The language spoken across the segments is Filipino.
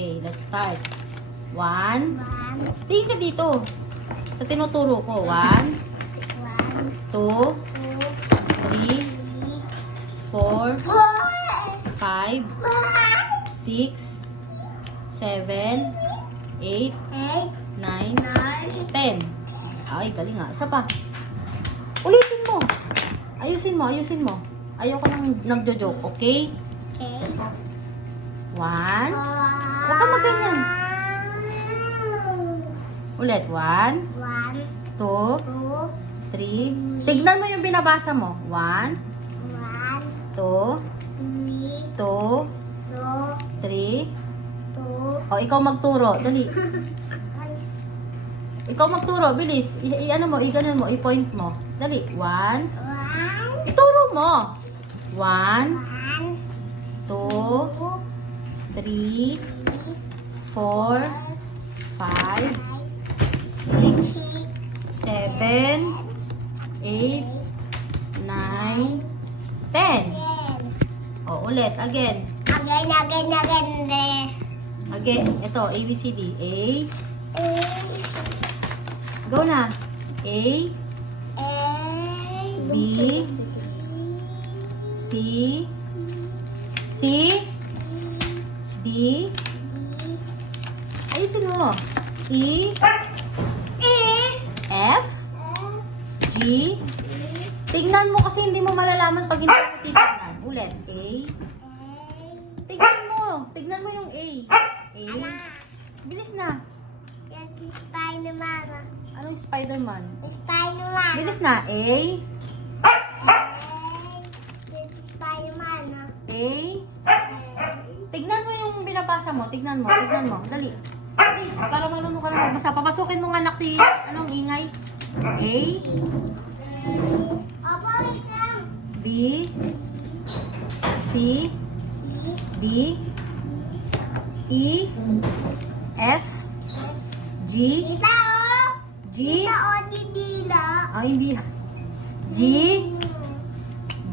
Okay, let's start. 1. 1, Tingin ka dito. Sa tinuturo ko. 1, 2, 2, 3, 4, 4, 5, 6, 7, 8, 8, 9, 9, 10. Ay, galing nga. Isa pa. Ulitin mo. Ayusin mo, ayusin mo. Ayoko nang nagjo-joke, okay? okay. 1. Huwag ka magganyan. Ulit. 1, 1, 2, 2, 3. Tignan mo yung binabasa mo. 1, 1, 2, 3, 2, 3. 2, O, ikaw magturo. Dali. Ikaw magturo. Bilis. I-ano mo, i-ganon mo, i-point mo. Dali. 1. 1, Ituro mo. 1, 1, 2, 2, 3, 4, 5, 6, 7, 8, 9, 10. 10. O, ulit. Again. Again. Again. Ito, A, B, C, D. A. A, Go na. A, A, B, C, C, D. Ayusin mo. E, E, F, G. Tignan mo kasi hindi mo malalaman pag hindi mo tignan. Ulit. A. Tignan mo. Tignan mo yung A. A. Bilis na. Spider-Man. Anong Spider-Man? Spider-Man. Bilis na. A. Spider-Man. A. Tignan mo yung binabasa mo. Tignan mo. Tignan mo. Dali. Please, para marunong ka na magbasa. Papasukin mo nga anak si, anong ingay? A. Opo, wait lang. B. C. D. E. F. G. Tita, oh. G. Tita, oh, di dila. Ay, hindi. G.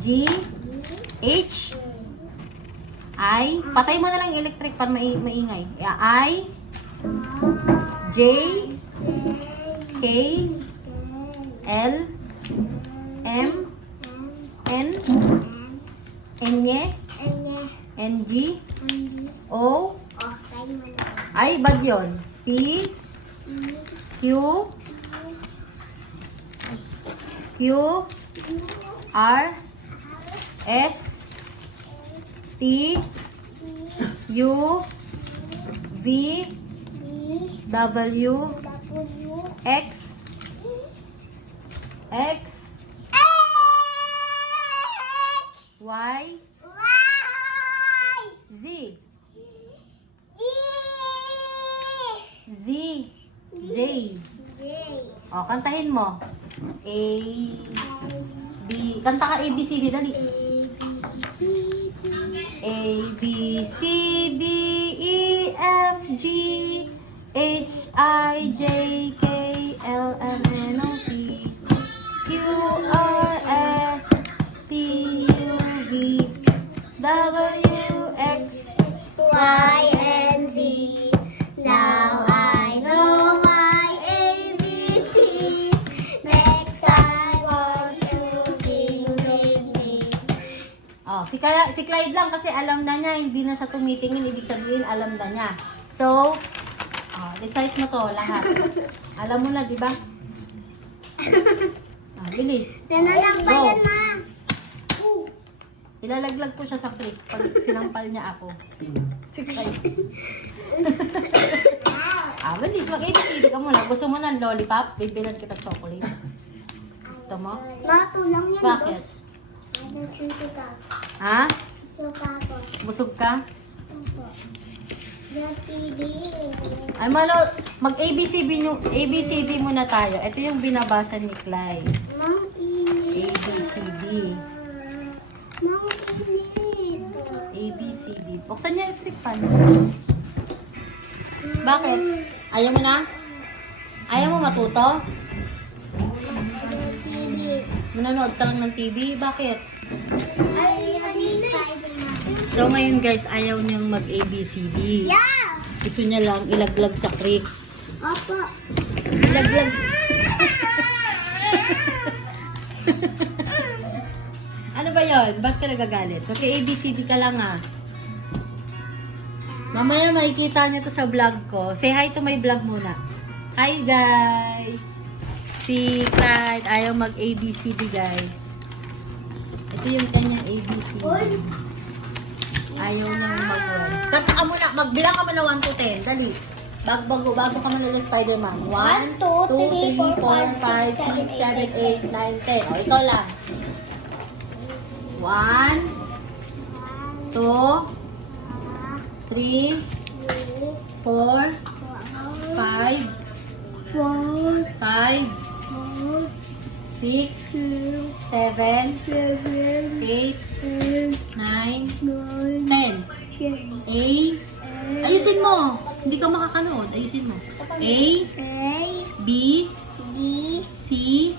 G. H. I. Patay mo na lang yung electric para maingay. I. J. K. L. M. N. N. G. O. Ay, bad yun. P. Q. Q. R. S. T. U. V. W. X. X. Y. Z. Z. Z. O, kantahin mo. A. B. Kanta ka A, B, C, D. Dali. A, B, C, D, E, F, G, H, I, J, K, L, M, N, O, P, Q, R, S, T, U, V, W, X, Y and Z. Now I know my ABC. Next I want to sing with me. Oh, si Clyde lang kasi alam na niya, hindi na siya tumitingin, ibig sabihin alam na niya. So, recite mo to lahat. Alam mo na, di ba? Bilis. Nananang pa Go. yan, ma. Ilalaglag ko siya sa clip pag sinampal niya ako. Si Clyde. Bilis. Mag-ABCD ka muna. Gusto mo ng lollipop? Bibilan kita chocolate. Gusto mo? Ma, tulang yan, Bakit? boss. Nagsusuka ka. Ha? Suka ko. Busog ka? Opo. The TV. Ay, mag-ABCD muna tayo. Ito yung binabasa ni Clyde. Mang init. ABCD. Mang init. ABCD. Buksan niya yung electric fan. Bakit? Ayaw mo na? Ayaw mo matuto? TV. Manonood ka lang ng TV? Bakit? Ay, Spider-Man. So ngayon guys, ayaw niyang mag-ABCD. Yeah! Gusto niya lang ilaglag sa creek. Opo. Ilaglag. Ano ba yun? Ba't ka nagagalit? Kasi ABCD ka lang ah. Mamaya makikita niyo to sa vlog ko. Say hi to my vlog muna. Hi guys! Si Clyde ayaw mag-ABCD guys. Ito yung kanyang ABCD. Ayaw niya mag-1. Kanta ka muna. Magbilang ka muna 1 to 10. Dali. Bago ka muna ng Spider-Man. 1, 2, 3, 4, 5, 6, 7, 8, 9, 10. O, ikaw lang. 1, 2, 3, 4, 5, 6, 7, 8, 9, 10. A. Ayusin mo. Hindi ka makakanood. Ayusin mo. A, B, C,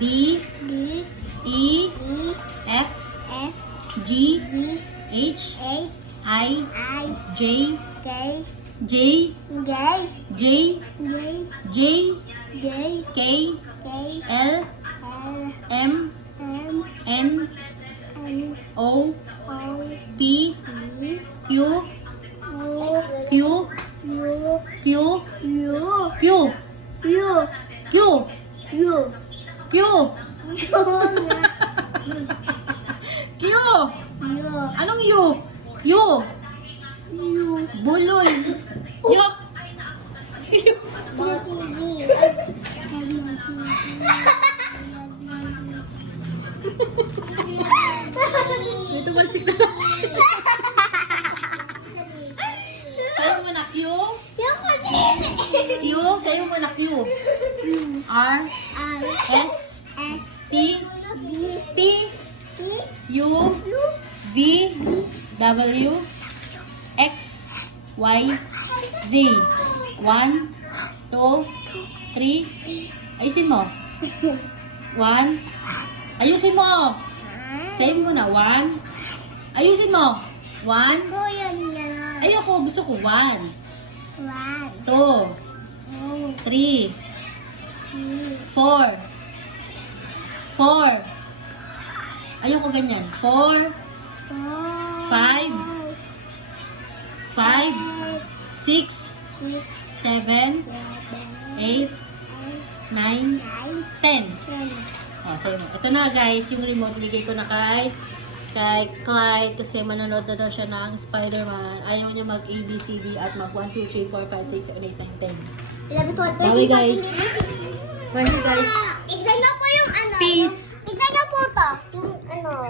D, E, F, G, H, I, J, J, J, J, K, L, M, N, O, P, Q, Q, Q, Q, Q, Q, Q. Anong U? Q. Bulol. Yuck. Ito balsik na lang. Sayo mo na Q. Q. Sayo mo na Q. R. S. T. T. U. V. W. X. Y. Z. 1, 2, 3. Ayusin mo. 1. Ayusin mo. Sayo mo na 1. Ayusin mo. 1. Ayoko, gusto ko 1, 2, 3, 4. 4. Ayoko ganyan. 4, 5, 6, 7, 8, 9, 10. Oh, sayo mo. Ito na guys, yung remote bigay ko na kay Clyde kasi manonood na daw siya ng Spider-Man. Ayaw niya mag-ABCD at mag 1, 2, 3, 4, 5, 6, 7, 8, 9, 10. Bye guys. Bye guys. Tignan na po yung ano. Peace. Tignan na po to. Yung ano.